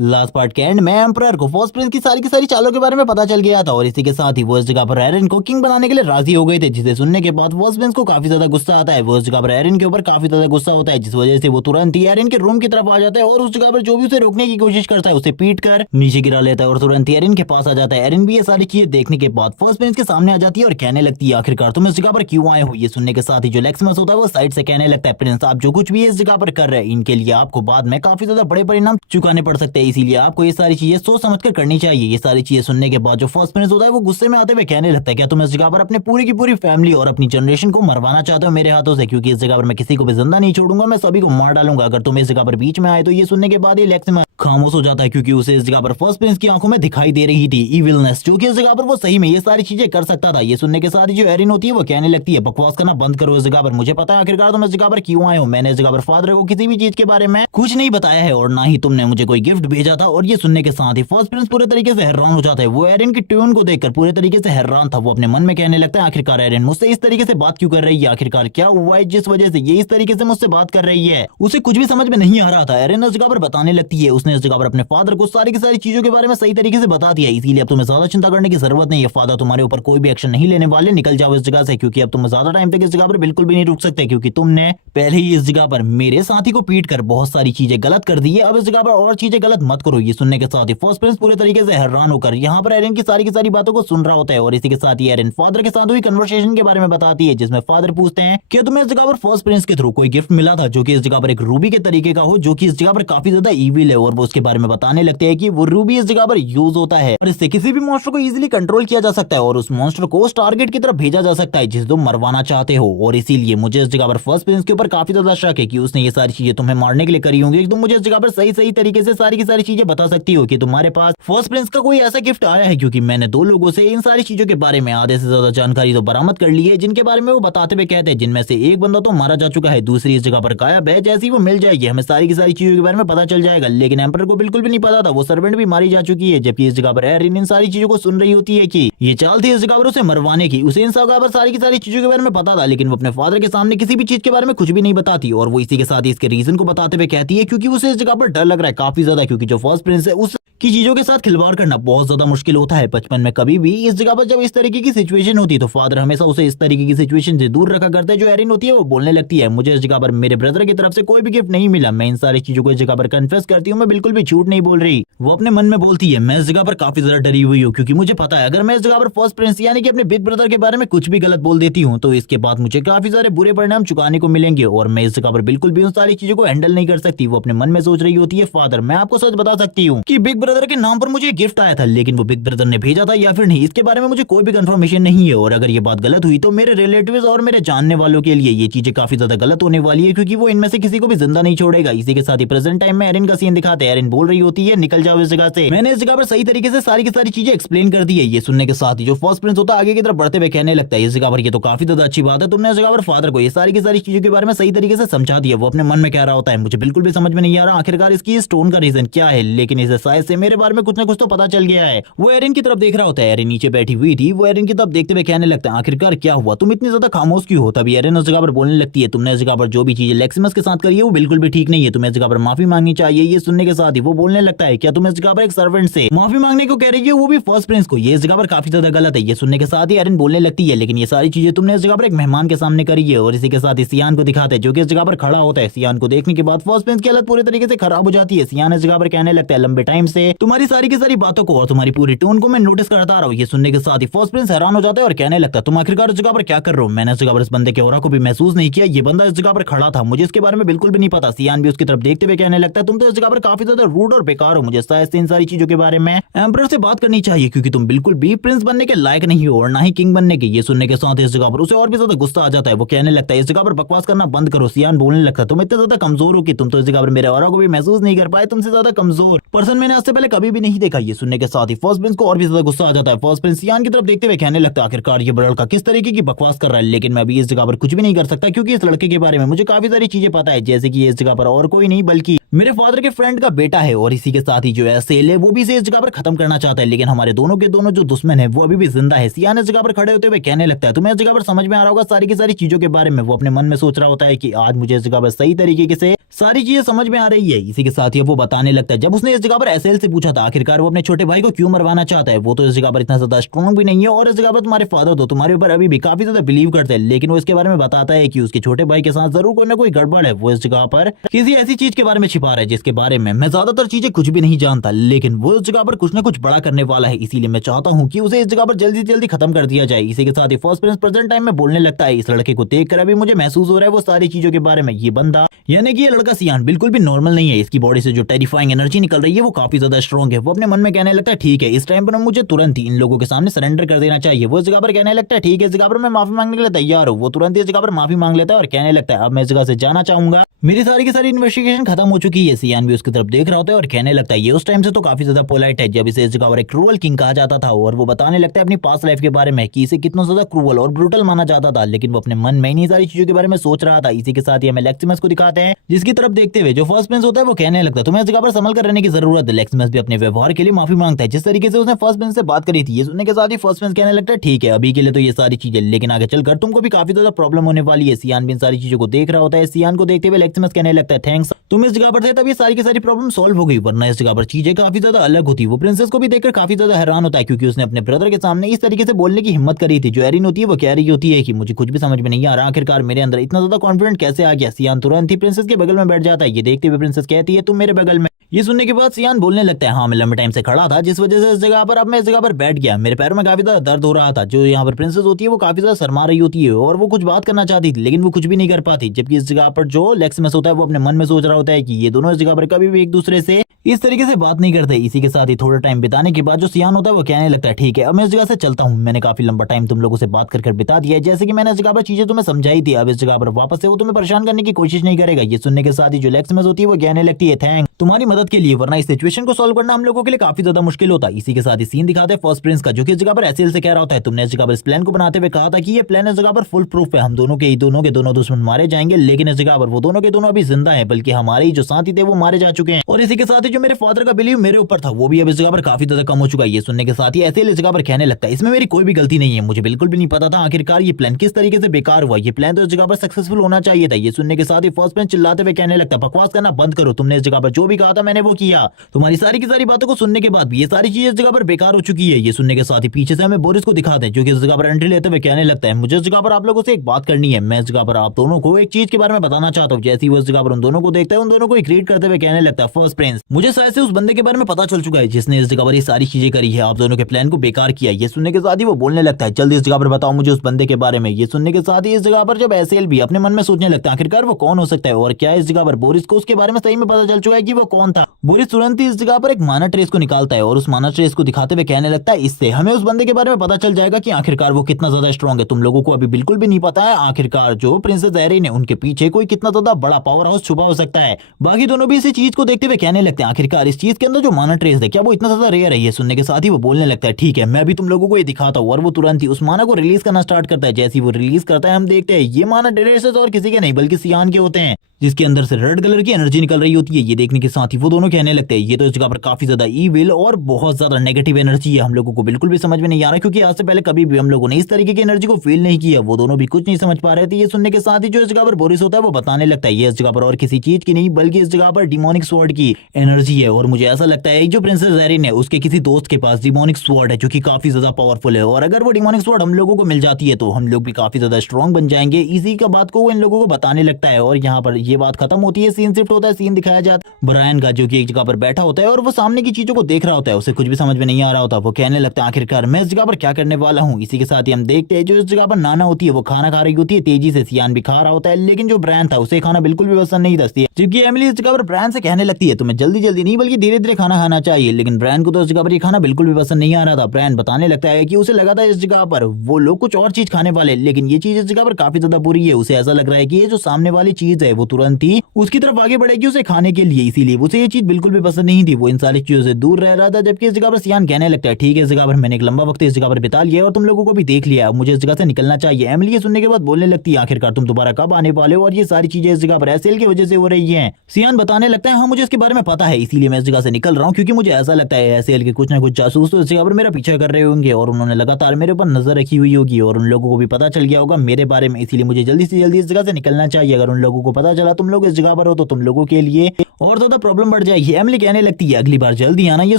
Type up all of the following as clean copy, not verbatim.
Last part के and में emperor को फर्स्ट प्रिंस की सारी चालों के बारे में पता चल गया था और इसी के साथ ही वो इस जगह पर एरिन को किंग बनाने के लिए राजी हो गए थे, जिसे सुनने के बाद फर्स्ट प्रिंस को काफी ज्यादा गुस्सा आता है। वो इस जगह पर एरिन के ऊपर काफी ज्यादा गुस्सा होता है, जिस वजह से वो तुरंत ही एरिन के रूम की तरफ आ जाता है और उस जगह पर जो भी उसे रोकने की कोशिश करता है उसे पीट कर नीचे गिरा लेता है और तुरंत ही एरिन के पास आ जाता है। एरिन भी ये सारी चीजें देखने के बाद फर्स्ट प्रिंस के सामने आ जाती है और कहने लगती है आखिरकार तुम इस जगह पर क्यों आए हो। ये सुनने के साथ ही जो लेक्सिमस होता है वो साइड से कहने लगता है प्रिंस आप जो कुछ भी इस जगह पर कर रहे हैं इनके लिए आपको बाद में काफी ज्यादा बड़े परिणाम चुकाने पड़ सकते हैं, इसीलिए आपको ये सारी चीजें सोच समझ कर करनी चाहिए। ये सारी चीजें सुनने के बाद जो फर्स्ट प्रिंस होता है वो गुस्से में आते हुए कहने लगता है क्या तुम इस जगह पर अपने पूरी की पूरी फैमिली और अपनी जनरेशन को मरवाना चाहते हो मेरे हाथों से, क्योंकि इस जगह पर मैं किसी को भी जिंदा नहीं छोड़ूंगा, मैं सभी को मार डालूंगा अगर तुम इस जगह पर बीच में आए। तो ये सुनने के बाद ही लेक्सिमस खामोश हो जाता है, क्योंकि उसे इस जगह पर फर्स्ट प्रिंस की आंखों में दिखाई दे रही थी इविलनेस, जो कि इस जगह पर वो सही में ये सारी चीजें कर सकता था। ये सुनने के साथ ही जो एरिन होती है वो कहने लगती है बकवास करना बंद करो इस जगह पर, मुझे पता है आखिरकार तुम इस जगह पर क्यों आए हो। मैंने इस जगह पर फादर को किसी भी चीज के बारे में कुछ नहीं बताया है और ना ही तुमने मुझे कोई गिफ्ट भेजा था। और ये सुनने के साथ ही फर्स्ट प्रिंस पूरे तरीके से हैरान हो जाता है। वो एरिन की ट्यून को देखकर पूरे तरीके से हैरान था। वो अपने मन में कहने लगता है आखिरकार एरिन मुझसे इस तरीके से बात क्यों कर रही है, आखिरकार क्या हुआ है जिस वजह से ये इस तरीके से मुझसे बात कर रही है। उसे कुछ भी समझ में नहीं आ रहा था। एरिन इस जगह पर बताने लगती है उसने इस जगह पर अपने फादर को सारी की सारी चीजों के बारे में सही तरीके से बता दिया, इसीलिए अब तुम्हें ज्यादा चिंता करने की जरूरत नहीं है। फादर तुम्हारे ऊपर कोई भी एक्शन नहीं लेने वाले, निकल जाओ इस जगह से, क्योंकि अब तुम ज्यादा टाइम तक इस जगह पर बिल्कुल भी नहीं रुक सकते, क्योंकि तुमने पहले ही इस जगह पर मेरे साथी को पीट कर बहुत सारी चीजें गलत कर दी है। अब इस जगह पर और चीजें गलत मत करो। ये सुनने के साथ ही फर्स्ट प्रिंस पूरे तरीके से हैरान होकर यहाँ पर एरिन की सारी बातों को सुन रहा होता है और इसी के साथ ही एरिन फादर के साथ हुई कन्वर्सेशन के बारे में बताती है, जिसमें फादर पूछते हैं कि तुम्हें इस जगह पर फर्स्ट प्रिंस के थ्रू कोई गिफ्ट मिला था जो कि इस जगह पर एक रूबी के तरीके का हो, जो कि इस जगह पर काफी ज्यादा ईविल है। और वो उसके बारे में बताने लगते हैं कि वो रूबी इस जगह पर यूज होता है और इससे किसी भी मॉन्स्टर को इजीली कंट्रोल किया जा सकता है और उस मॉन्स्टर को उस टारगेट की तरफ भेजा जा सकता है जिसे तुम मरवाना चाहते हो। और इसीलिए मुझे इस जगह पर फर्स्ट प्रिंस के ऊपर काफी ज्यादा शक है कि उसने ये सारी चीजें तुम्हें मारने के लिए करी होंगी। तुम मुझे इस जगह पर सही तरीके से सारी की सारी चीजें बता सकती हो कि तुम्हारे पास फर्स्ट प्रिंस का कोई ऐसा गिफ्ट आया है, क्योंकि मैंने दो लोगों से इन सारी चीजों के बारे में आधे से ज्यादा जानकारी तो बरामद कर ली है, जिनके बारे में वो बताते हुए कहते हैं, जिनमें से एक बंदा तो मारा जा चुका है, दूसरी इस जगह पर गायब है, जैसे ही वो मिल जाएगी हमें सारी की सारी चीजों के बारे में पता चल जाएगा। लेकिन एम्परर को बिल्कुल भी नहीं पता था, वो सर्वेंट भी मारी जा चुकी है, जबकि इस जगह पर एरिन इन सारी चीजों को सुन रही होती है कि ये चाल थी इस जगह पर उसे मरवाने की। उसे इन जगह पर सारी की सारी चीजों के बारे में पता था, लेकिन वो अपने फादर के सामने किसी भी चीज के बारे में कुछ भी नहीं बताती। और वो इसी के साथ ही इसके रीजन को बताते हुए कहती है क्योंकि उसे इस जगह पर डर लग रहा है काफी ज्यादा, क्योंकि जो फर्स्ट प्रिंस है उस की चीजों के साथ खिलवाड़ करना बहुत ज्यादा मुश्किल होता है। बचपन में कभी भी इस जगह पर जब इस तरीके की सिचुएशन होती है तो फादर हमेशा उसे इस तरीके की सिचुएशन से दूर रखा करते हैं। जो एरिन होती है वो बोलने लगती है मुझे इस जगह पर मेरे ब्रदर की तरफ से कोई भी गिफ्ट नहीं मिला, मैं इन सारी चीजों को इस जगह पर कन्फेस करती हूँ, मैं बिल्कुल भी झूठ नहीं बोल रही। वो अपने मन में बोलती है मैं इस जगह पर काफी ज्यादा डरी हुई हूँ, क्योंकि मुझे पता है अगर मैं इस जगह पर फर्स्ट प्रिंस यानी कि अपने बिग ब्रदर के बारे में कुछ भी गलत बोल देती हूँ तो इसके बाद मुझे काफी सारे बुरे परिणाम चुकाने को मिलेंगे और मैं इस जगह पर बिल्कुल भी उन सारी चीजों को हैंडल नहीं कर सकती। वो अपने मन में सोच रही होती है फादर मैं आपको सच बता सकती हूँ कि बिग ब्रदर के नाम पर मुझे गिफ्ट आया था, लेकिन वो बिग ब्रदर ने भेजा था या फिर नहीं इसके बारे में मुझे कोई भी कंफर्मेशन नहीं है। और अगर ये बात गलत हुई तो मेरे रिलेटिव्स और मेरे जानने वालों के लिए ये चीजें काफी ज्यादा गलत होने वाली है, क्योंकि वो इनमें से किसी को भी जिंदा नहीं छोड़ेगा। इसी के साथ ही प्रेजेंट टाइम में एरिन का सीन दिखाते हैं। एरिन बोल रही होती है निकल जाओ इस जगह से, मैंने इस जगह पर सही तरीके से सारी की सारी चीजें एक्सप्लेन कर दी है। ये सुनने के साथ ही जो फर्स्ट प्रिंस होता है आगे की तरफ बढ़ते हुए कहने लगता है इस जगह पर ये तो काफी ज्यादा अच्छी बात है, तुमने इस जगह पर फादर को ये सारी की सारी चीजों के बारे में सही तरीके से समझा दिया। वो अपने मन में कह रहा होता है मुझे बिल्कुल भी समझ में नहीं आ रहा आखिरकार इसकी स्टोन का रीजन क्या है, लेकिन इसे शायद से मेरे बारे में कुछ ना कुछ तो पता चल गया है। वो एरिन की तरफ देख रहा होता है, एरिन नीचे बैठी हुई थी, वो एरिन की तरफ देखते हुए कहने लगता है आखिरकार क्या हुआ, तुम इतनी ज्यादा खामोश क्यों हो। तभी एरिन उस जगह पर बोलने लगती है तुमने इस जगह पर जो भी चीजें लेक्सिमस के साथ करी है वो बिल्कुल भी ठीक नहीं है, तुम्हें इस जगह पर माफी मांगनी चाहिए। ये सुनने के साथ ही वो बोलने लगता है क्या तुम इस जगह पर एक सर्वेंट से माफी मांगने को कह रही है, वो भी फर्स्ट प्रिंस को, ये इस जगह पर काफी ज्यादा गलत है। ये सुनने के साथ ही एरिन बोलने लगती है लेकिन ये सारी चीजें तुमने इस जगह पर एक मेहमान के सामने करी है। और इसी के साथ ही सियान को दिखाते हैं जो कि इस जगह पर खड़ा होता है। सियान को देखने के बाद फर्स्ट प्रिंस की हालत पूरी तरीके से खराब हो जाती है। सियान इस जगह पर कहने लगता है लंबे टाइम से तुम्हारी सारी की सारी बातों को और तुम्हारी पूरी टोन को मैं नोटिस करता रहा हूँ। ये सुनने के साथ ही फर्स्ट प्रिंस हैरान हो जाता है और कहने लगता है तुम आखिरकार इस जगह पर क्या कर रहे हो, मैंने इस जगह पर इस बंदे के ऑरा को भी महसूस नहीं किया, ये बंदा इस जगह पर खड़ा था, मुझे इसके बारे में बिल्कुल भी नहीं पता। सियान भी उसकी तरफ देखते हुए कहने लगता है तुम तो इस जगह पर काफी ज्यादा रूड और बेकार हो, मुझे शायद से इन सारी चीजों के बारे में एम्परर से बात करनी चाहिए, क्योंकि तुम बिल्कुल भी प्रिंस बनने के लायक नहीं हो और ना ही किंग बनने के। ये सुनने के साथ इस जगह पर उसे और भी ज्यादा गुस्सा आ जाता है। वो कहने लगता है इस जगह पर बकवास करना बंद करो। सियान बोलने लगता है तुम इतने ज्यादा कमजोर हो कि तुम तो इस जगह पर मेरे ऑरा को भी महसूस नहीं कर पाए, तुमसे ज्यादा कमजोर पर्सन मैंने आज से पहले कभी भी नहीं देखा। ये सुनने के साथ ही फर्स्ट प्रिंस को और भी ज्यादा गुस्सा आ जाता है। फर्स्ट प्रिंस सियान की तरफ देखते हुए कहने लगता है आखिरकार ये बड़ा लड़का किस तरीके की बकवास कर रहा है, लेकिन मैं अभी इस जगह पर कुछ भी नहीं कर सकता, क्योंकि इस लड़के के बारे में मुझे काफी सारी चीजें पता है, जैसे कि इस जगह पर और कोई नहीं बल्कि मेरे फादर के फ्रेंड का बेटा है और इसी के साथ ही जो है सेल है वो भी इसे इस जगह पर खत्म करना चाहता है, लेकिन हमारे दोनों के दोनों जो दुश्मन है वो अभी भी जिंदा है। सियान इस जगह पर खड़े होते हुए कहने लगता है, तुम्हें इस जगह पर समझ में आ रहा होगा सारी की सारी चीजों के बारे में। वो अपने मन में सोच रहा होता है कि आज मुझे इस जगह पर सही तरीके से सारी चीजें समझ में आ रही है। इसी के साथ ही वो बताने लगता है, जब उसने इस जगह पर एसएल से पूछा था आखिरकार वो अपने छोटे भाई को क्यों मरवाना चाहता है, वो तो इस जगह पर इतना ज्यादा स्ट्रॉन्ग भी नहीं है और इस जगह पर तुम्हारे फादर तो तुम्हारे ऊपर अभी भी काफी ज्यादा बिलीव करते हैं, लेकिन वो इसके बारे में बताता है कि उसके छोटे भाई के साथ जरूर कोई ना कोई गड़बड़ है। वो इस जगह पर किसी ऐसी चीज के बारे में छिपा रहा है जिसके बारे में मैं ज्यादातर चीजें कुछ भी नहीं जानता, लेकिन वो इस जगह पर कुछ ना कुछ बड़ा करने वाला है। इसीलिए मैं चाहता हूँ कि उसे इस जगह पर जल्दी से जल्दी खत्म कर दिया जाए। इसी के साथ ही फर्स्ट प्रिंस प्रेजेंट टाइम में बोलने लगता है, इस लड़के को देखकर अभी मुझे महसूस हो रहा है वो सारी चीजों के बारे में। ये बंदा यानी कि ये लड़का सियान बिल्कुल भी नॉर्मल नहीं है, इसकी बॉडी से जो टेरिफाइंग एनर्जी निकल रही है वो काफी ज्यादा स्ट्रॉन्ग है। वो अपने मन में कहने लगता है, ठीक है इस टाइम पर मुझे तुरंत ही इन लोगों के सामने सरेंडर कर देना चाहिए। वो इस जगह पर कहने लगता है, ठीक है इस जगह पर मैं माफी मांगने के लिए तैयार हूँ। वो तुरंत इस जगह पर माफी मांग लेता है और कहने लगता है, अब मैं इस जगह से जाना चाहूंगा, मेरी सारी की सारी इन्वेस्टिगेशन खत्म हो चुकी है। सियान भी उसकी तरफ देख रहा होता है और कहने लगता है, ये उस टाइम से तो काफी ज्यादा पोलाइट है जब इसे इस जगह पर एक क्रूअल किंग कहा जाता था, और वो बताने लगता है अपनी पास्ट लाइफ के बारे में कि इसे कितना ज्यादा क्रूअल और ब्रूटल माना जाता था, लेकिन वो अपने मन में इन्हीं सारी चीजों के बारे में सोच रहा था। इसी के साथ ही हमें लेक्सिमस को दिखाते हैं, जिसकी तरफ देखते हुए जो फर्स्ट प्रिंस होता है वो कहने लगता है, तुम्हें इस जगह पर संभल कर रहने की जरूरत है। लेक्सिमस भी अपने व्यवहार के लिए माफी मांगता है जिस तरीके से उसने फर्स्ट प्रिंस से बात करी थी। ये सुनने के साथ ही फर्स्ट प्रिंस कहने लगता है, ठीक है अभी के लिए तो ये सारी चीजें, लेकिन आगे चलकर तुमको भी काफी ज्यादा प्रॉब्लम होने वाली है। सियान भी इन सारी चीजों को देख रहा होता है। सियान को देखते हुए लेक्सिमस कहने लगता है, थैंक्स तुम इस जगह पर थे तब ये सारी की सारी प्रॉब्लम सॉल्व हो गई, वरना इस जगह पर चीजें काफी ज्यादा अलग होती। वो प्रिंसेस को भी देखकर काफी ज्यादा हैरान होता है क्योंकि उसने अपने ब्रदर के सामने इस तरीके से बोलने की हिम्मत करी थी। जो एरिन होती है वो कह रही होती है कि मुझे कुछ भी समझ में नहीं आ रहा, आखिरकार मेरे अंदर इतना ज्यादा कॉन्फिडेंट कैसे आ गया। सियान तुरंत ही प्रिंसेस के बगल में बैठ जाता है। ये देखते हुए प्रिंसेस कहती है, तुम मेरे बगल में। ये सुनने के बाद सियान बोलने लगता है, हाँ मैं लंबे टाइम से खड़ा था जिस वजह से इस जगह पर अब मैं इस जगह पर बैठ गया, मेरे पैरों में काफी ज्यादा दर्द हो रहा था। जो यहाँ पर प्रिंसेस होती है वो काफी ज्यादा शर्मा रही होती है और वो कुछ बात करना चाहती थी लेकिन वो कुछ भी नहीं कर पाती, जबकि इस जगह पर जो लेक्सिमस होता है वो अपने मन में सोच रहा होता है कि ये दोनों इस जगह पर कभी भी एक दूसरे से इस तरीके से बात नहीं करते। इसी के साथ ही थोड़ा टाइम बिताने के बाद जो सियान होता है वो कहने लगता है, ठीक है अब मैं इस जगह से चलता हूँ, मैंने काफी लंबा टाइम तुम लोगों से बात कर बिता दिया है, जैसे कि मैंने इस जगह पर चीजें तुम्हें समझाई थी, अब इस जगह पर वापस से वो तुम्हें परेशान करने की कोशिश नहीं करेगा। ये सुनने के साथ ही जो लेक्सिमस होती है वो कहने लगती है, थैंक तुम्हारी मदद के लिए, वरना इस सिचुएशन को सॉल्व करना हम लोगों के लिए काफी ज्यादा मुश्किल होता है। इसी के साथ ही सीन दिखाते हैं फर्स्ट प्रिंस का, जो कि इस जगह पर एसएल से कह रहा होता है, तुमने इस जगह पर इस प्लान को बनाते हुए कहा था कि ये प्लान इस जगह पर फुल प्रूफ है, हम दोनों के दोनों दुश्मन मारे जाएंगे, लेकिन इस जगह पर वो दोनों के दोनों अभी जिंदा है, बल्कि हमारे ही जो साथी थे वो मारे जा चुके हैं। और इसी के साथ ही जो मेरे फादर का बिलीव मेरे ऊपर था वो भी अब इस जगह पर काफी ज्यादा कम हो चुका है। ये सुनने के साथ ही एसएल इस जगह पर कहने लगता है, इसमें मेरी कोई भी गलती नहीं है, मुझे बिल्कुल भी नहीं पता था आखिरकार ये प्लान किस तरीके से बेकार हुआ, ये प्लान तो इस जगह पर सक्सेसफुल होना चाहिए था। ये सुनने के साथ ही फर्स्ट प्रिंस चिल्लाते हुए कहने लगता है, बकवास करना बंद करो, तुमने इस जगह पर जो भी कहा था मैंने वो किया, तुम्हारी सारी की सारी बातों को सुनने के बाद भी ये सारी चीजें इस जगह पर बेकार हो चुकी है। ये सुनने के साथ ही पीछे से हमें बोरिस को दिखाते हैं जो कि इस जगह पर एंट्री लेते हुए कहने लगता है, मुझे इस जगह पर आप लोगों से एक बात करनी है, मैं इस जगह पर आप दोनों को एक चीज के बारे में बताना चाहता हूँ। जैसे ही वो इस जगह पर उन दोनों को देखता है उन दोनों को ग्रीट करते हुए कहने लगता है, फर्स्ट प्रिंस मुझे शायद से उस बंदे के बारे में पता चल चुका है जिसने इस जगह पर ये सारी चीजें करी है, आप दोनों के प्लान को बेकार किया। ये सुनने के साथ ही वो बोलने लगता है, जल्दी इस जगह पर बताओ मुझे उस बंदे के बारे में। ये सुनने के साथ ही इस जगह पर जब एसएल भी अपने मन में सोचने लगता है आखिरकार वो कौन हो सकता है और क्या इस जगह पर बोरिस को उसके बारे में सही में पता चल चुका है कि वो कौन था। बोरिस तुरंत ही इस जगह पर एक माना ट्रेस को निकालता है और उस माना ट्रेस को दिखाते हुए कहने लगता है, इससे हमें उस बंदे के बारे में पता चल जाएगा कि आखिरकार वो कितना ज्यादा स्ट्रॉन्ग है। तुम लोगों को अभी बिल्कुल भी नहीं पता है आखिरकार जो प्रिंसेस एरिन है उनके पीछे कोई कितना ज्यादा बड़ा पावर हाउस छुपा हो सकता है। बाकी दोनों भी इसी चीज को देखते हुए कहने लगते हैं, आखिरकार इस चीज के अंदर जो माना ट्रेस है क्या वो इतना ज्यादा रेयर है। ये सुनने के साथ ही वो बोलने लगता है, ठीक है मैं अभी तुम लोगों को ये दिखाता हूँ, और वो तुरंत ही उस माना को रिलीज करना स्टार्ट करता है। जैसे ही वो रिलीज करता है हम देखते हैं ये माना ट्रेसेस और किसी के नहीं बल्कि सियान के होते हैं, जिसके अंदर से रेड कलर की एनर्जी निकल रही होती है। ये देखने के साथ ही वो दोनों कहने लगते हैं, ये तो इस जगह पर काफी ज्यादा ईविल और बहुत ज्यादा नेगेटिव एनर्जी है, हम लोगों को बिल्कुल भी समझ में नहीं आ रहा क्योंकि आज से पहले कभी भी हम लोगों ने इस तरीके की एनर्जी को फील नहीं किया। वो दोनों भी कुछ नहीं समझ पा रहे थे। ये सुनने के साथ ही जो इस जगह पर बोरिस होता है वो बताने लगता है, ये इस जगह पर और किसी चीज की नहीं बल्कि इस जगह पर डिमोनिक स्वॉर्ड की एनर्जी है, और मुझे ऐसा लगता है जो प्रिंसेस एरिन है उसके किसी दोस्त के पास डिमोनिक स्वॉर्ड है जो कि काफी ज्यादा पावरफुल है, और अगर वो डिमोनिक स्वॉर्ड हम लोगों को मिल जाती है तो हम लोग भी काफी ज्यादा स्ट्रॉन्ग बन जाएंगे। इसी का बात को वो इन लोगों को बताने लगता है और यहाँ पर ये बात खत्म होती है। सीन शिफ्ट होता है, सीन दिखाया जाता है ब्रायन का जो कि एक जगह पर बैठा होता है और वो सामने की चीजों को देख रहा होता है, उसे कुछ भी समझ में नहीं आ रहा होता। वो कहने लगता है, आखिरकार मैं इस जगह पर क्या करने वाला हूँ। इसी के साथ ही हम देखते हैं जो इस जगह पर नाना होती है वो खाना खा रही होती है तेजी से, सियान भी खा रहा होता है, लेकिन जो ब्रायन था उसे खाना बिल्कुल भी पसंद नहीं दसती है, जबकि एमिली इस जगह पर ब्रायन से कहने लगती है तुम्हें जल्दी जल्दी नहीं बल्कि धीरे धीरे खाना खाना चाहिए, लेकिन ब्रायन को तो इस जगह पर ये खाना बिल्कुल भी पसंद नहीं आ रहा था। ब्रायन बताने लगता है कि उसे लगा था इस जगह पर वो लोग कुछ और चीज खाने वाले, लेकिन ये चीज इस जगह पर काफी ज्यादा बुरी है। उसे ऐसा लग रहा है कि ये जो सामने वाली चीज है वो तुरंत तुरंत ही उसकी तरफ आगे बढ़ेगी उसे खाने के लिए। इसीलिए उसे ये चीज बिल्कुल भी पसंद नहीं थी, वो इन सारी चीजों से दूर रह रहा था। जबकि इस जगह पर सियान कहने लगता है ठीक है, इस जगह पर मैंने एक लंबा वक्त इस जगह पर बिता लिया और तुम लोगों को भी देख लिया, अब मुझे इस जगह से निकलना चाहिए। एमिली ये सुनने के बाद बोलने लगती है आखिरकार तुम दोबारा कब आने वाले हो और ये सारी चीजें इस जगह पर एसेल की वजह से हो रही है। सियान बताने लगता है हाँ मुझे इसके बारे में पता है, इसीलिए मैं इस जगह से निकल रहा हूँ क्योंकि मुझे ऐसा लगता है एसेल के कुछ ना कुछ जासूस तो इस जगह पर मेरा पीछा कर रहे होंगे और उन्होंने लगातार मेरे ऊपर नजर रखी हुई होगी और उन लोगों को भी पता चल गया होगा मेरे बारे में, इसीलिए मुझे जल्दी से जल्दी इस जगह से निकलना चाहिए। अगर उन लोगों को पता चला तुम लोग इस जगह पर हो तो तुम लोगों के लिए और ज्यादा प्रॉब्लम बढ़ जाएगी। एमिली कहने लगती है अगली बार जल्दी आना। ये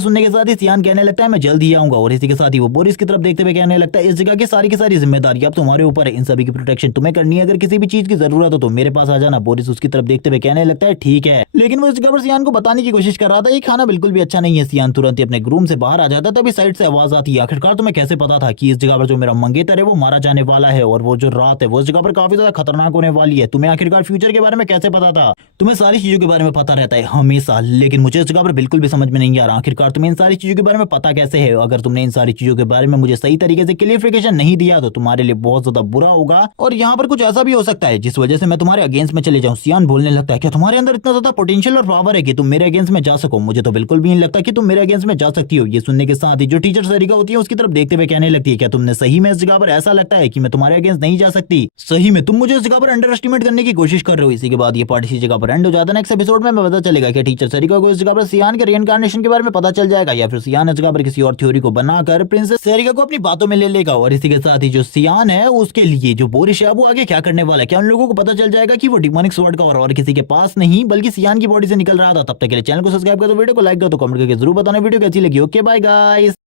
सुनने के साथ ही सियान कहने लगता है मैं जल्दी ही आऊंगा और इसी के साथ ही वो बोरिस की तरफ देखते हुए कहने लगता है इस जगह की सारी जिम्मेदारी अब तुम्हारे ऊपर है, इन सभी की प्रोटेक्शन तुम्हें करनी है, अगर किसी भी चीज की जरूरत हो तो मेरे पास आ जाना। बोरिस उसकी तरफ देखते हुए कहने लगता है ठीक है, लेकिन वो इस जगह पर सियान को बताने की कोशिश कर रहा था ये खाना बिल्कुल भी अच्छा नहीं है। सियान तुरंत ही अपने रूम से बाहर आ जाता है, तभी साइड से आवाज आती है आखिरकार तुम्हें कैसे पता था कि इस जगह पर जो मेरा मंगेतर है वो मारा जाने वाला है और वो जो रात है वो इस जगह पर काफी ज्यादा खतरनाक होने वाली है, तुम्हें आखिरकार फ्यूचर के बारे में कैसे पता था? तुम्हें सारी चीजों के बारे में पता रहता है हमेशा, लेकिन मुझे इस जगह पर बिल्कुल भी समझ में नहीं आ रहा आखिरकार तुम्हें इन सारी चीजों के बारे में पता कैसे है। अगर तुमने इन सारी चीजों के बारे में मुझे सही तरीके से क्लियरिफिकेशन नहीं दिया तो तुम्हारे लिए बहुत ज्यादा बुरा होगा और यहाँ पर कुछ ऐसा भी हो सकता है जिस वजह से मैं तुम्हारे अगेंस्ट में चले जाऊं। सियान बोलने लगता है क्या तुम्हारे अंदर इतना ज्यादा पोटेंशियल और पावर है कि तुम मेरे अगेंस्ट में जा सको? मुझे तो बिल्कुल भी नहीं लगता कि तुम मेरे अगेंस्ट में जा सकती हो। ये सुनने के साथ ही जो टीचर सरिका होती है उसकी तरफ देखते हुए कहने लगती है क्या तुमने सही में इस जगह पर ऐसा लगता है कि मैं तुम्हारे अगेंस्ट नहीं जा सकती? सही में तुम मुझे इस जगह पर अंडर एस्टिमेट करने की कोशिश कर रहे हो। इसी के बाद ये पार्ट इसी जगह पर एंड हो जाता है। नेक्स्ट एपिसोड में पता चलेगा कि टीचर सरिका को इस जगह पर सियान के रिइंकार्नेशन के बारे में पता चल जाएगा या फिर सियान इस जगह पर किसी और थ्योरी को बनाकर प्रिंसेस सरिका को अपनी बातों में ले लेगा। और इसी के साथ ही जो सियान है उसके लिए जो बोरिस है वो आगे क्या करने वाला है, क्या उन लोगों को पता चल जाएगा कि वो डिमोनिक स्वॉर्ड का और किसी के पास नहीं बल्कि सियान की बॉडी से निकल रहा था? तब तक के लिए चैनल को सब्सक्राइब कर दो, वीडियो को लाइक कर दो, कमेंट करके जरूर बताना वीडियो कैसी लगी। Okay bye guys.